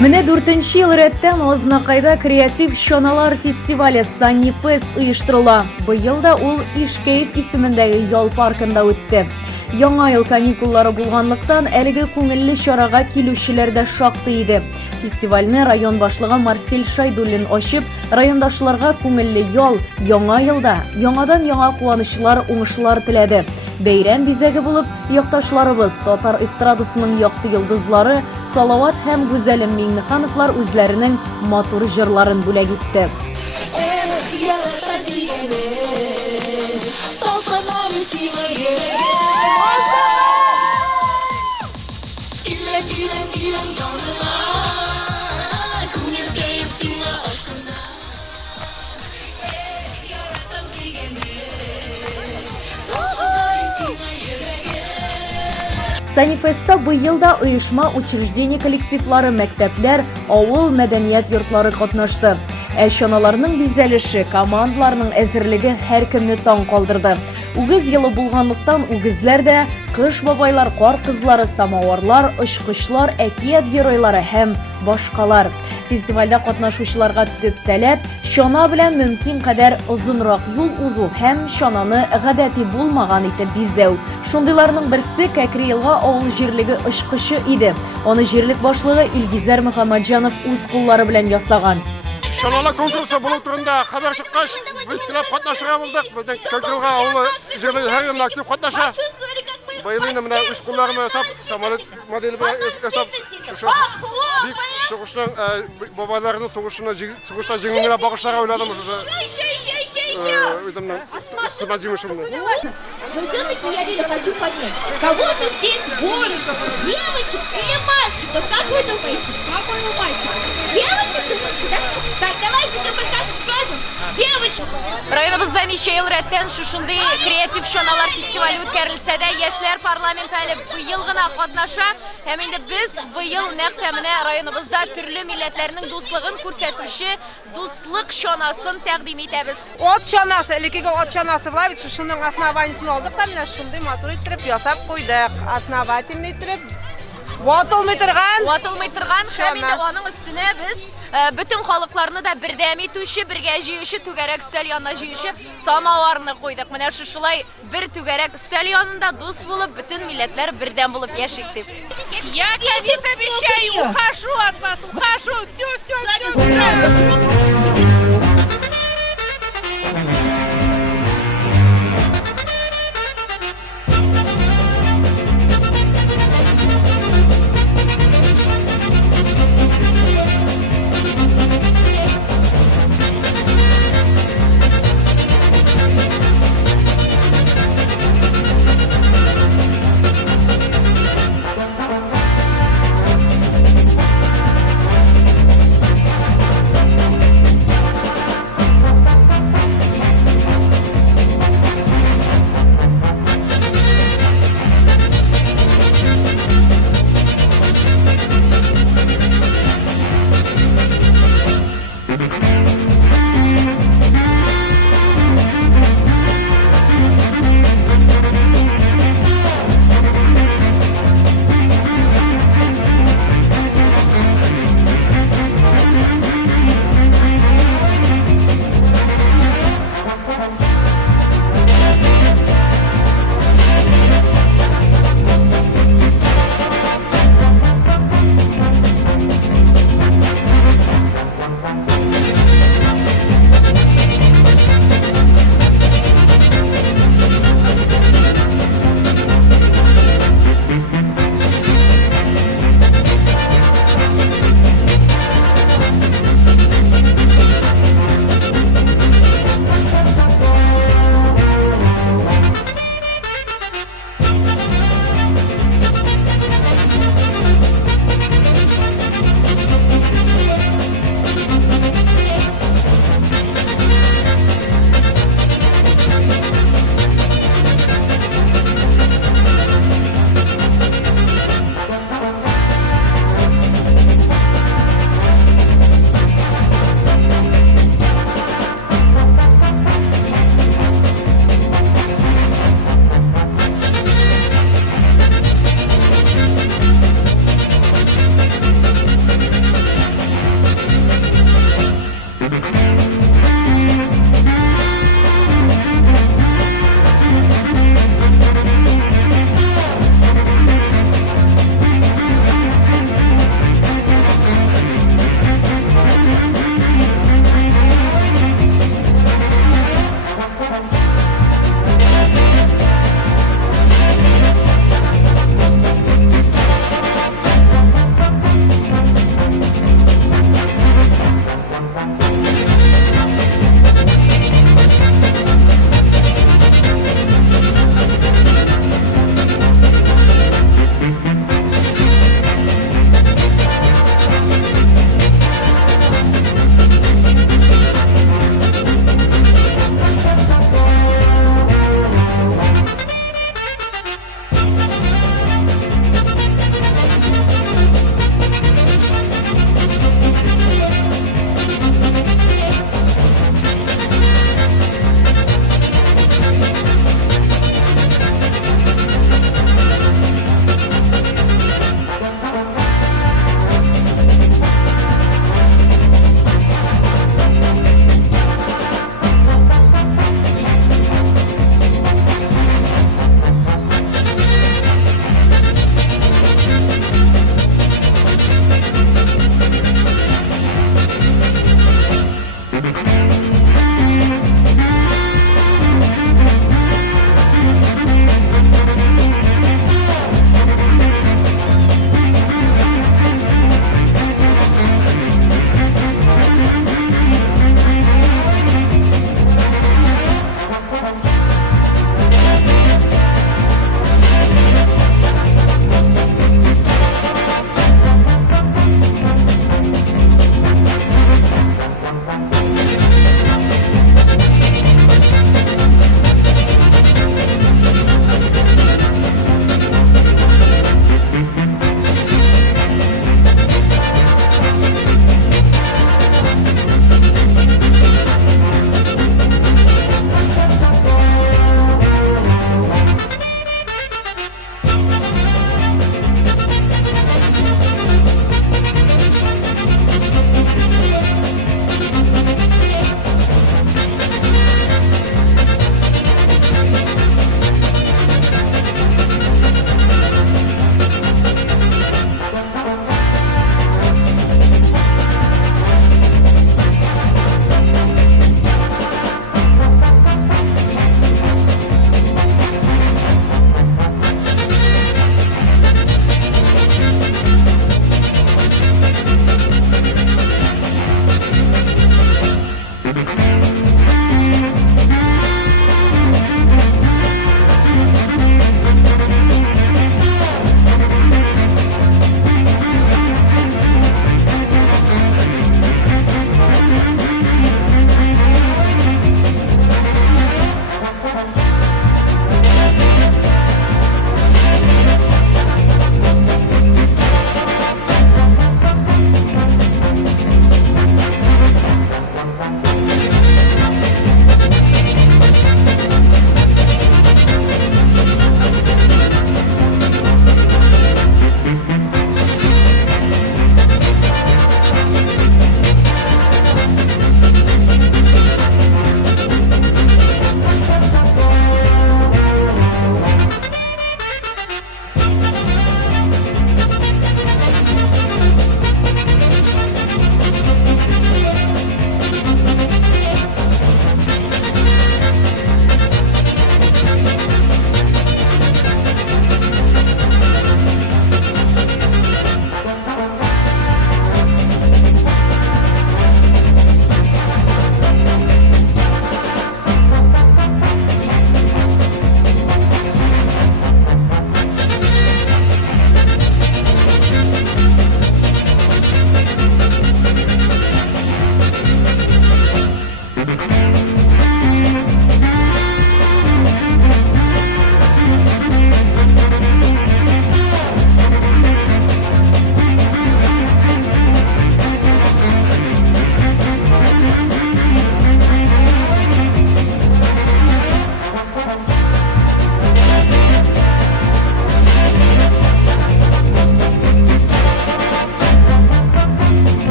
Менә 4-нче ел рәттән Азнакайда креатив чаналар фестивале Саннифест оештырыла. Быел да ул Ишкәев исемендәге ял паркында үтте. Яңа ел каникуллары булганлыктан әлеге күңелле чарага килүчеләр дә шактый иде. Фестивальне район башлыгы Марсель Шайдуллин ачып, райондашларга күңелле ял, яңа елда яңадан яңа куанычлар, уңышлар теләде. Бәйрәм бизәге булып, якташларыбыз татар эстрадасының якты йолдызлары Салават һәм Гүзәлем Миңнехановлар үзләренең матур җырларын бүләк итте. Саннифестта быел да оешма учреждение коллективлары, мәктәпләр, авыл мәдәният йортлары катнашты. Чаналарның бизәлеше, командаларның әзерлеге һәр кемне таң калдырды. Үгез елы булганлыктан үгезләр дә, кыш бабайлар, кар кызлары, самаварлар, очкычлар, әкият геройлары һәм башкалар. Фестивальдә катнашучыларга төп таләп чана белән мөмкин кадәр озынрак юл узу һәм чананы гадәти булмаган итеп бизәү. Шундыйларның берсе Кәкре елга авыл җирлеге очкычы иде. Аны җирлек башлыгы Илгизәр Мөхәммәтҗанов үз куллары белән ясаган. Чаналар конкурсы булу турында хәбәр чыккач, без теләп катнашырга булдык. Безнең Кәкре елга авылы җирлеге һәр елда актив катнаша. Быел инде менә үз кулларымны ясап, самолет модели белән ясап, бик сугышның бабайларның сугышына җиңүгә багышларга уйладым шушы. Но все-таки я Лиля хочу понять, кого же здесь больше, девочек или мальчиков? Как вы думаете? Какой у мальчика? Девочек, думаете, да? Так, давайте-ка мы так скажем. Девочек! Районыбызда ничә ел рәттән шушындый креатив чаналар фестивале үткәрелсә дә, яшьләр парламенты әле быел гына катнаша. Һәм инде без быел нәкъ менә районыбызда төрле милләтләрнең дуслыгын күрсәтүче дуслык чанасын тәкъдим итәбез. От чанасы, элекеге от чанасы була бит, шушының основаниесен алдык та менә шундый матур итеп ясап куйдык. Основательный итеп ватылмый торган һәм инде аның өстенә без бөтен халыкларны да бердәм итүче, бергә җыючы, түгәрәк өстәл янына җыючы самаварны куйдык. Менә шушылай бер түгәрәк өстәл янында дус булып, бөтен милләтләр бердәм булып яшик дип. Я тебе обещаю, ухожу от вас, ухожу, все.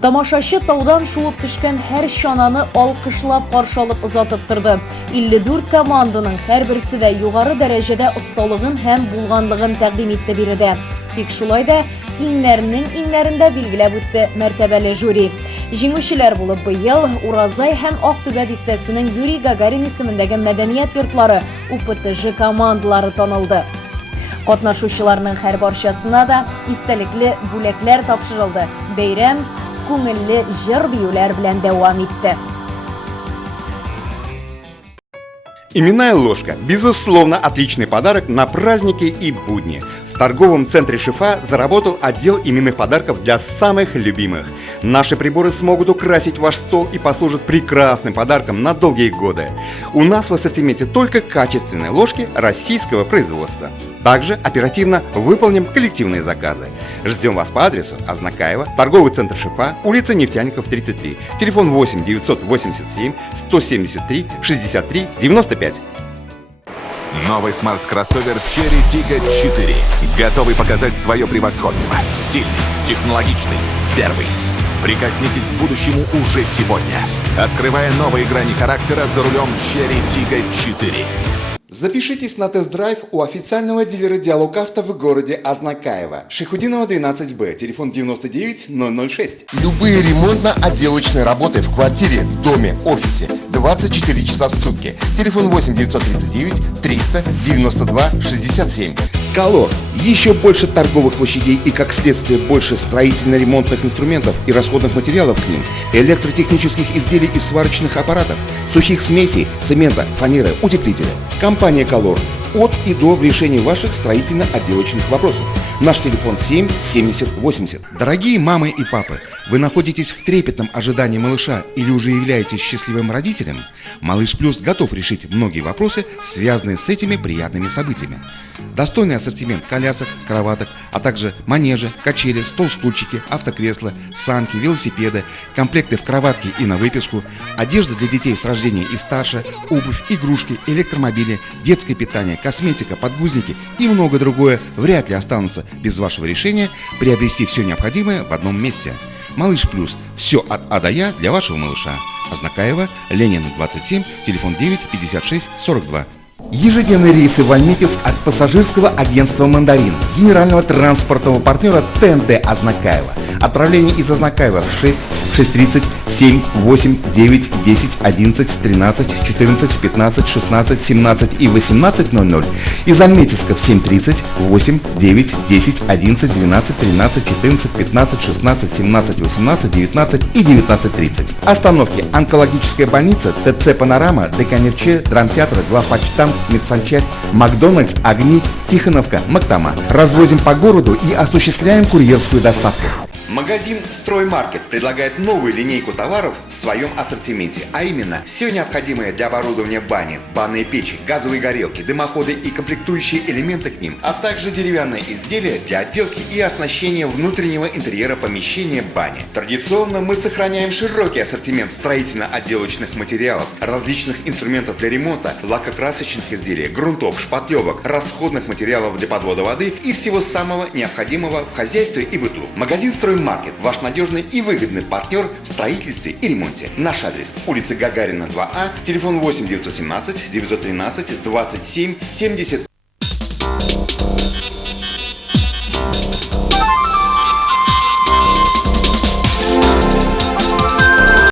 Тамашачы таудан шуып төшкән һәр чананы алкышлап каршы алып озатып торды. 54 команданың һәрберсе дә югары дәрәҗәдә осталыгын һәм булганлыгын тәкъдим итте биредә. Тик шулай да иңнәрнең иңнәрендә билгеләп үтте мәртәбәле жюри. Җиңүчеләр булып быел Уразай һәм Актүбә бистәсенең Юрий Гагарин исемендәге мәдәният йортлары УПТЖ командалары танылды. Катнашучыларның һәр барчасына да истәлекле бүләкләр тапшырылды. Бәйрәм күңелле җыр-биюләр белән дәвам итте. Именная ложка – безусловно отличный подарок на праздники и будни. В торговом центре «Шифа» заработал отдел именных подарков для самых любимых. Наши приборы смогут украсить ваш стол и послужат прекрасным подарком на долгие годы. У нас в ассортименте только качественные ложки российского производства. Также оперативно выполним коллективные заказы. Ждем вас по адресу Азнакаева, торговый центр «Шифа», улица Нефтяников, 33, телефон 8 987 173 63 95. Новый смарт-кроссовер Cherry Tiggo 4. Готовый показать свое превосходство. Стильный, технологичный, первый. Прикоснитесь к будущему уже сегодня. Открывая новые грани характера за рулем Cherry Tiggo 4. Запишитесь на тест-драйв у официального дилера «Диалог Авто» в городе Азнакаево. Шихудинова, 12Б, телефон 99 006. Любые ремонтно-отделочные работы в квартире, доме, офисе 24 часа в сутки. Телефон 8 939 300 92 67. Колор. Еще больше торговых площадей и, как следствие, больше строительно-ремонтных инструментов и расходных материалов к ним, электротехнических изделий и сварочных аппаратов, сухих смесей, цемента, фанеры, утеплителя. Компания «Колор». От и до в решении ваших строительно-отделочных вопросов. Наш телефон 7 70 80. Дорогие мамы и папы, вы находитесь в трепетном ожидании малыша или уже являетесь счастливым родителем? Малыш Плюс готов решить многие вопросы, связанные с этими приятными событиями. Достойный ассортимент колясок, кроваток, а также манежи, качели, стол-стульчики, автокресла, санки, велосипеды, комплекты в кроватке и на выписку, одежда для детей с рождения и старше, обувь, игрушки, электромобили, детское питание, косметика, подгузники и многое другое вряд ли останутся без вашего решения приобрести все необходимое в одном месте. Малыш Плюс. Все от А до Я для вашего малыша. Азнакаева, Ленина, 27, телефон 9 56 42. Ежедневные рейсы в Альметьевск от пассажирского агентства «Мандарин», генерального транспортного партнера ТНТ Азнакаева. Отправление из Азнакаева в 6, 6:30, 7, 8, 9, 10, 11, 13, 14, 15, 16, 17 и 18:00. Из Альметьевска в 7:30, 8, 9, 10, 11, 12, 13, 14, 15, 16, 17, 18, 19 и 19:30. Остановки: онкологическая больница, ТЦ «Панорама», ДКНФЧ, драмтеатр, главпочтамт, медсанчасть, Макдональдс, Огни, Тихоновка, Мактама. Развозим по городу и осуществляем курьерскую доставку. Магазин «Строймаркет» предлагает новую линейку товаров в своем ассортименте, а именно все необходимое для оборудования бани, банные печи, газовые горелки, дымоходы и комплектующие элементы к ним, а также деревянные изделия для отделки и оснащения внутреннего интерьера помещения бани. Традиционно мы сохраняем широкий ассортимент строительно-отделочных материалов, различных инструментов для ремонта, лакокрасочных изделий, грунтов, шпатлевок, расходных материалов для подвода воды и всего самого необходимого в хозяйстве и быту. Магазин «Строймаркет» – ваш надежный и выгодный партнер в строительстве и ремонте. Наш адрес – улица Гагарина, 2А, телефон 8 917 913 27 70.